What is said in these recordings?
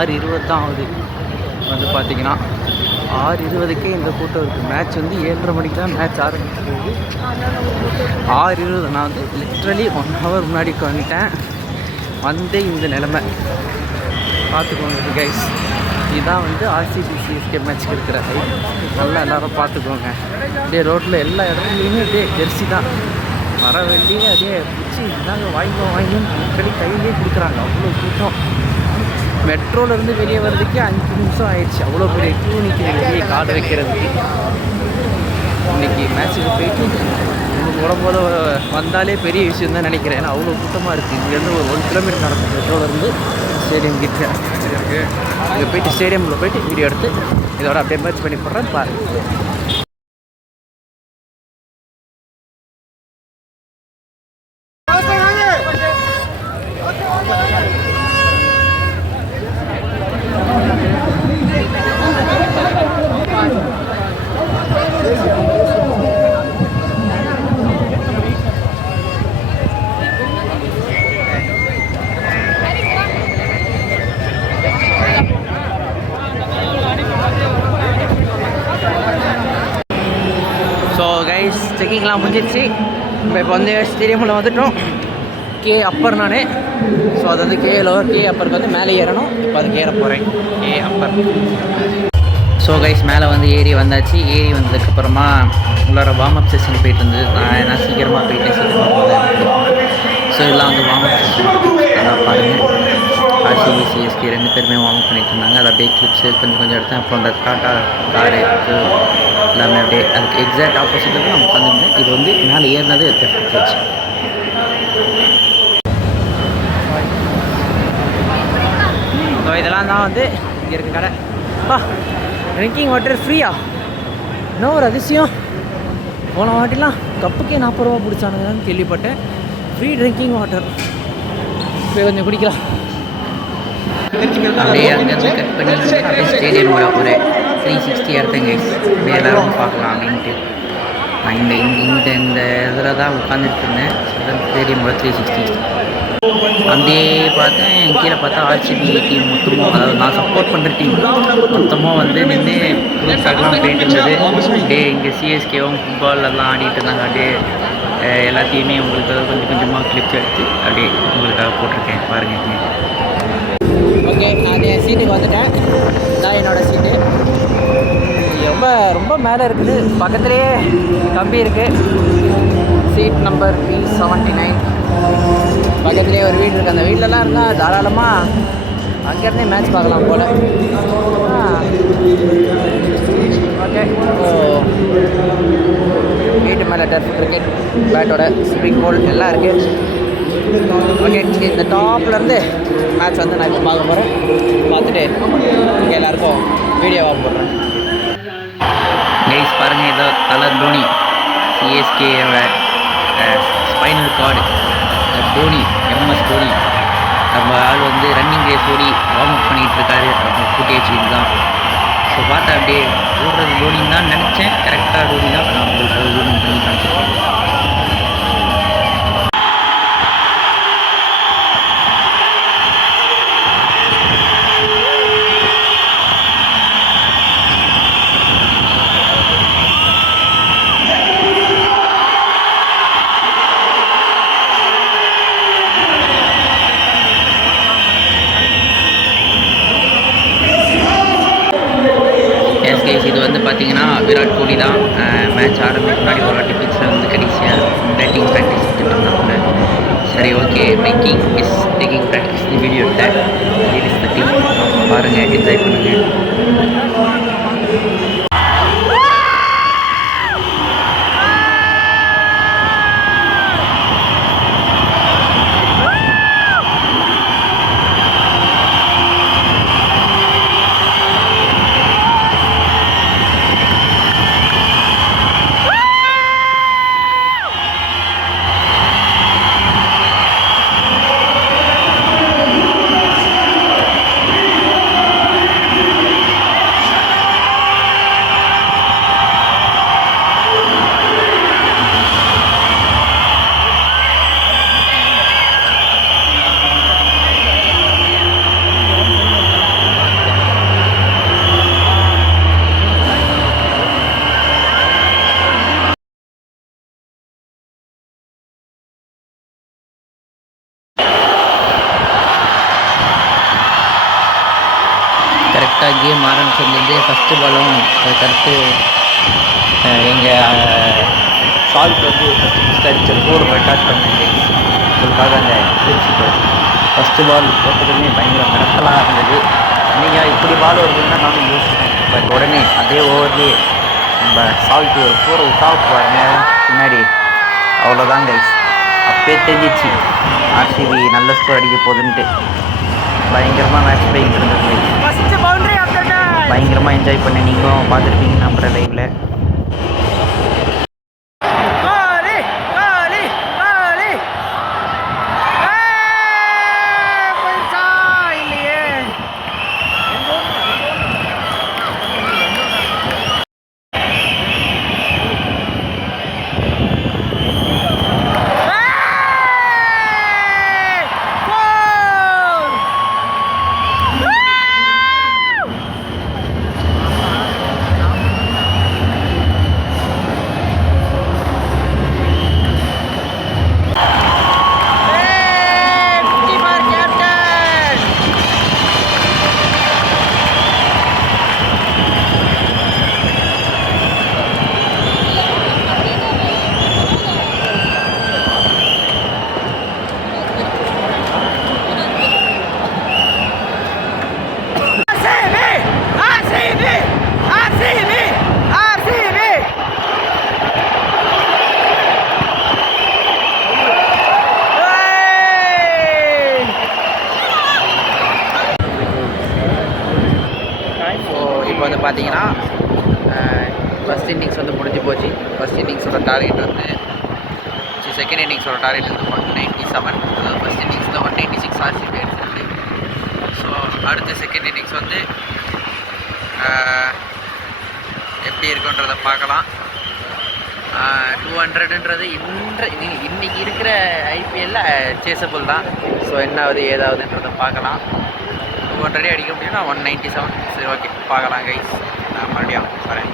6:20 தான் ஆகுது. வந்து பார்த்தீங்கன்னா 6:20க்கே இந்த கூட்டம் இருக்குது. மேட்ச் வந்து 7:30 மணிக்கு தான் மேட்ச் ஆரம்பிச்சிருக்கு. 6:20 நான் வந்து லிட்ரலி 1 ஹவர் முன்னாடி வந்துட்டேன். வந்து இந்த நிலைமை பார்த்துக்கோங்க கைஸ். இதுதான் வந்து ஆர்சிபி சிஎஸ்கே மேட்ச்க்கு இருக்கிற ஹைட். நல்லா எல்லோரும் பார்த்துக்கோங்க. அப்படியே ரோட்டில் எல்லா இடத்துலையுமே அப்படியே ஜெர்சி தான். வர வேண்டியே அதே பிடிச்சி இதாங்க வாங்கின்னு லிட்ரலி கையிலே கொடுக்குறாங்க. அவ்வளோ கூட்டம். மெட்ரோலேருந்து வெளியே வர்றதுக்கே 5 நிமிஷம் ஆயிடுச்சு. அவ்வளோ பெரிய க்யூ நிற்கிது வெளியே கார்டு வைக்கிறதுக்கு. இன்றைக்கி மேட்ச்சுக்கு போயிட்டு உங்களுக்கு உடம்போது வந்தாலே பெரிய விஷயம் தான் நினைக்கிறேன். ஏன்னா அவ்வளோ கூட்டமாக இருக்குது. இங்கேருந்து ஒரு 1 கிலோமீட்டர் நடக்கும் மெட்ரோலேருந்து ஸ்டேடியம் கிட்ட இருக்குது. இங்கே போயிட்டு ஸ்டேடியமில் போயிட்டு வீடியோ எடுத்து இதோட அப்படியே மேட்ச் பண்ணி போடுறேன் பாருங்கள். ஸோ கைஸ் செக்கிங்லாம் முடிஞ்சிடுச்சு. இப்போ வந்து ஸ்டேடியமில் வந்துட்டோம். கே அப்பர் நான். ஸோ அது வந்து கே லோவர், கே அப்பருக்கு வந்து மேலே ஏறணும். இப்போ அதுக்கு ஏற போகிறேன். கே அப்பர். ஸோ கைஸ் மேலே வந்து ஏறி வந்தாச்சு. ஏறி வந்ததுக்கப்புறமா உள்ளார வார்ம் அப் செஷன் போயிட்டு இருந்தது. நான் சீக்கிரமாக போயிட்டேன், சீக்கிரமாக போகிறேன். ஸோ இதெல்லாம் வந்து வார்ம் அப் செஷன் அதான் பாருங்கள். ஆர்சிபி சிஎஸ்கே 2 பேருமே வார்ம் அப் பண்ணிட்டு இருந்தாங்க. அதை அப்படியே கிளிப்ஸு கொஞ்சம் எடுத்தேன். அப்புறம் அந்த டாட்டா காரு எல்லாமே அப்படியே அதுக்கு எக்ஸாக்ட் ஆப்போசிட்டில் தான் நான் உட்காந்துருந்தேன். இது வந்து மேலே ஏறினது எடுத்துச்சு. ஸோ இதெல்லாம் தான் வந்து இங்கே இருக்க கடை. ட்ரிங்கிங் வாட்டர் ஃப்ரீயா? இன்னும் ஒரு அதிசயம். போன வாட்டிலாம் கப்புக்கே 40 ரூபா பிடிச்சானுங்கன்னு கேள்விப்பட்டேன். Free drinking water. இப்போ கொஞ்சம் குடிக்கலாம். அப்படியே அங்கேருந்து கட் பண்ணி அப்படியே ஸ்டேடியமோட ஒரு 360 எடுத்தேங்க. அப்படியே எல்லோரும் பார்க்கலாம் அப்படின்ட்டு நான் இந்த இதில் தான் உட்காந்துட்டு இருந்தேன். ஸ்டேடியமோட 360 அப்படியே பார்த்தேன். கீழே பார்த்தா ஆர்சிபி டீம் மொத்தமாக, அதாவது நான் சப்போர்ட் பண்ணுற டீம் மொத்தமாக வந்து நின்று குரூப்ஸாகலாம் போயிட்டு இருந்தது. அப்படியே இங்கே சிஎஸ்கேவும் ஃபுட்பாலெல்லாம் ஆடிட்டு இருந்தாங்க. அப்படியே எல்லாத்தையுமே உங்களுக்காக கொஞ்சம் கொஞ்சமாக கிளிப்ஸ் எடுத்து அப்படியே உங்களுக்காக போட்டிருக்கேன் பாருங்கள். ஓகே, நான் என் சீட்டுக்கு வந்துட்டேன். இதான் என்னோடய சீட்டு. ரொம்ப மேலே இருக்குது. பக்கத்துலேயே கம்பி இருக்குது. Seat number P79. பக்கத்துலேயே ஒரு வீடு இருக்குது. அந்த வீட்டிலலாம் இருந்தால் தாராளமாக அங்கேருந்தே மேட்ச் பார்க்கலாம் போல். ஓகே, வீட்டு மேலே டர்ஃப், கிரிக்கெட் பேட்டோட ஸ்ப்ரிங் ஹோல் எல்லாம் இருக்குது. ஓகே, இந்த டாப்லேருந்து மேட்ச் வந்து நான் இப்போ பார்க்க போகிறேன். பார்த்துட்டு இங்கே எல்லாேருக்கும் வீடியோவாக போடுறேன். கைஸ் பாருங்கள், ஏதோ தலை தோனி சிஎஸ்கேயோட spinal cord Dhoni, MS Dhoni. நம்ம ஆள் வந்து ரன்னிங் ரேஸ் ஓடி வார்ம் அப் பண்ணிகிட்ருக்காரு. நம்ம கூட்டி வச்சுக்கிட்டு தான். ஸோ பார்த்தா அப்படியே ஓடுறது தோனின்னு தான் நினச்சேன். கரெக்டாக தோனி தான். நான் உங்களுக்கு ஜூம் பண்ணி காமிச்சிருக்கேன். இது வந்து பார்த்தீங்கன்னா விராட் கோலி தான் மேட்ச் ஆரம்பிக்கு முன்னாடி ஒரு வாட்டி பிச்சில் வந்து கடைசியாக பேட்டிங் ப்ராக்டிஸ் எடுத்துகிட்டு இருந்தாப்புல. சரி, okay, making is taking practice video எடுத்தேன். இது இஸ் த டீம். பாருங்கள், என்ஜாய் பண்ணுங்கள். போர்ச்சுகலும் அதுக்கடுத்து எங்கள் சால்ட் வந்து ஃபஸ்ட் அடித்த ஸ்கோர் ரெக்கார்ட் பண்ணேன். உங்களுக்காக அந்த கிளிப்ஸ் ஃபஸ்ட்டு பால் போட்டதுமே பயங்கர மிரட்டலாக இருந்தது. நீங்கள் இப்படி பால் வருதுன்னா நானும் யோசிச்சேன். பட் உடனே அதே ஓவர்லேயே நம்ம சால்ட்டு ஒரு 4 அவுட் ஆக போகிறாங்க பின்னாடி. அவ்வளோதான் கைஸ், அப்பே தெரிஞ்சிச்சு ஆர்சிபி நல்ல ஸ்கோர் அடிக்க போகுதுன்ட்டு. பயங்கரமாக மேட்ச் போய்கிட்டு இருந்தது. பயங்கரமாக என்ஜாய் பண்ணி நீங்களும் பார்த்துருப்பீங்க நம்புகிற லைவில். பார்த்தீங்கன்னா ஃபஸ்ட் இன்னிங்ஸ் வந்து முடிஞ்சு போச்சு. ஃபஸ்ட் இன்னிங்ஸோட டார்கெட் வந்து செகண்ட் இன்னிங்ஸோட டார்கெட் வந்து 197. அதாவது ஃபஸ்ட் இன்னிங்ஸில் 196 ஆர்சிபி எடுத்துருக்கு. ஸோ அடுத்த செகண்ட் இன்னிங்ஸ் வந்து எப்படி இருக்குன்றதை பார்க்கலாம். 200ன்றது இன்றைக்கி இருக்கிற ஐபிஎல்லில் சேஸபிள் தான். ஸோ என்னாவது ஏதாவதுன்றதை பார்க்கலாம். 200 அடிக்க முடியும்னா 197. சரி, ஓகே, பார்க்கலாம் கைஸ். நான் மறுபடியும் வரேன்.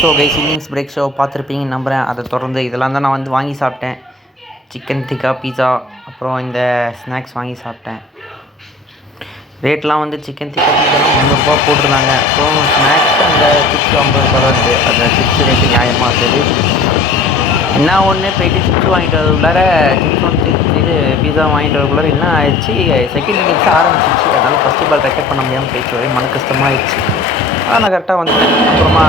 So guys, innings break show பார்த்துருப்பீங்கன்னு நம்புகிறேன். அதை தொடர்ந்து இதெல்லாம் தான் நான் வந்து வாங்கி சாப்பிட்டேன். சிக்கன் டிக்கா, பீஸா, அப்புறம் இந்த ஸ்நாக்ஸ் வாங்கி சாப்பிட்டேன். ரேட்லாம் வந்து சிக்கன் டிக்கா பீஸாலாம் 300 ரூபா போட்டிருந்தாங்க. அப்புறம் ஸ்நாக்ஸ் அந்த சிப்ஸ் 50 ரூபா இருக்குது. அந்த சிப்ஸ் ரேட்டு நியாயமாக இருக்குது. என்ன ஒன்று போயிட்டு சிப்ஸ் வாங்கிட்டு வரதுக்குள்ளார சிப்ஸ் ஒன்று இது பீஸா வாங்கிட்டு வரக்குள்ளார என்ன ஆயிடுச்சு, செகண்ட் இன்னிங்ஸ் ஆரம்பிச்சிச்சு. அதனால் ஃபஸ்ட்டு பால் ரெக்கார்ட் பண்ண முடியாமல் போயிடுச்சு. ஒரே மன கஷ்டமாக ஆயிடுச்சு. ஆனால் நான் கரெக்டாக வந்துட்டேன். அப்புறமா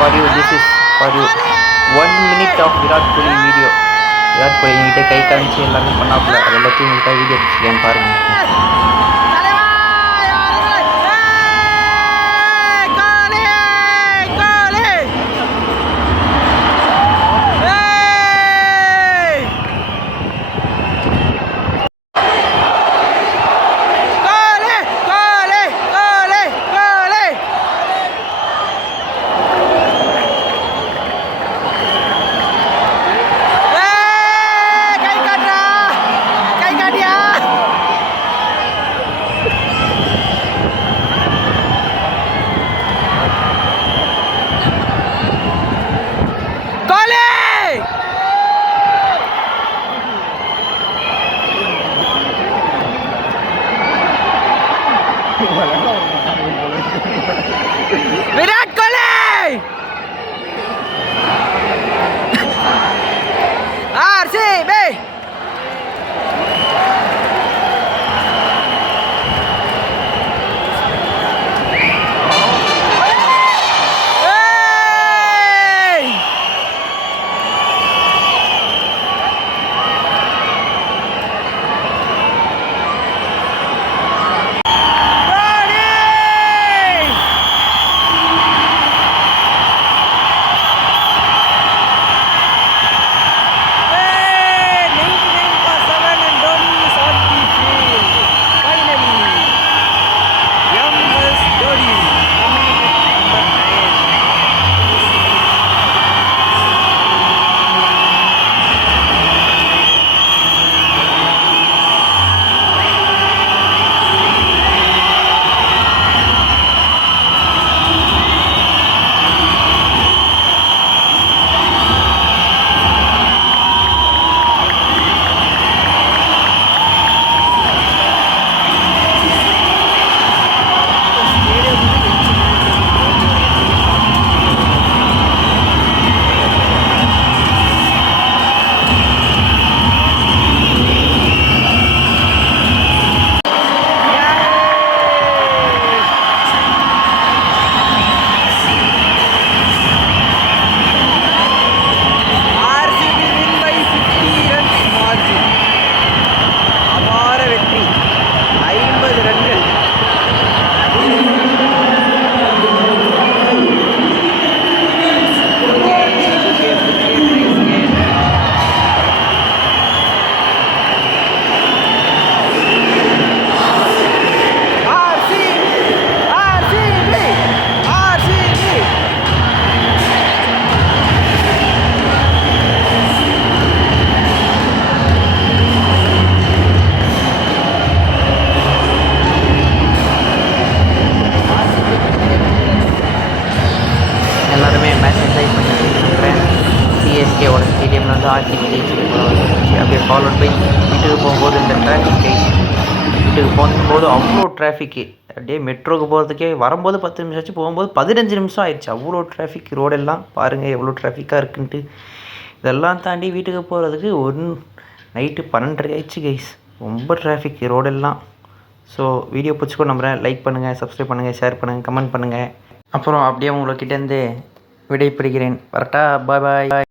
for you, this is for you 1 minute of Virat Kohli video. Virat Kohli என்கிட்ட கை காமிச்சு எல்லாமே பண்ணாப்புல. அது எல்லாத்தையும் உங்கள்கிட்ட வீடியோ பிடிச்சிக்கேன் பாருங்கள். ஃபாலோட் பை வீட்டுக்கு போகும்போது இந்த டிராஃபிக் கைஸ். வீட்டுக்கு போகும்போது அவ்வளோ டிராஃபிக்கு, அப்படியே மெட்ரோக்கு போகிறதுக்கே வரும்போது 10 நிமிஷம் ஆச்சு, போகும்போது 15 நிமிஷம் ஆயிடுச்சு. அவ்வளோ டிராஃபிக் ரோடெல்லாம் பாருங்கள் எவ்வளோ டிராஃபிக்காக இருக்குன்ட்டு. இதெல்லாம் தாண்டி வீட்டுக்கு போகிறதுக்கு நைட்டு 12:30 ஆயிடுச்சு கைஸ். ரொம்ப டிராஃபிக் ரோடெல்லாம். ஸோ வீடியோ பிடிச்சிக்கோ நம்புகிறேன். லைக் பண்ணுங்கள், சப்ஸ்கிரைப் பண்ணுங்கள், ஷேர் பண்ணுங்கள், கமெண்ட் பண்ணுங்கள். அப்புறம் அப்படியே உங்கள்கிட்டேருந்து விடைபெறுகிறேன். வரட்டா? பாய் பாய்.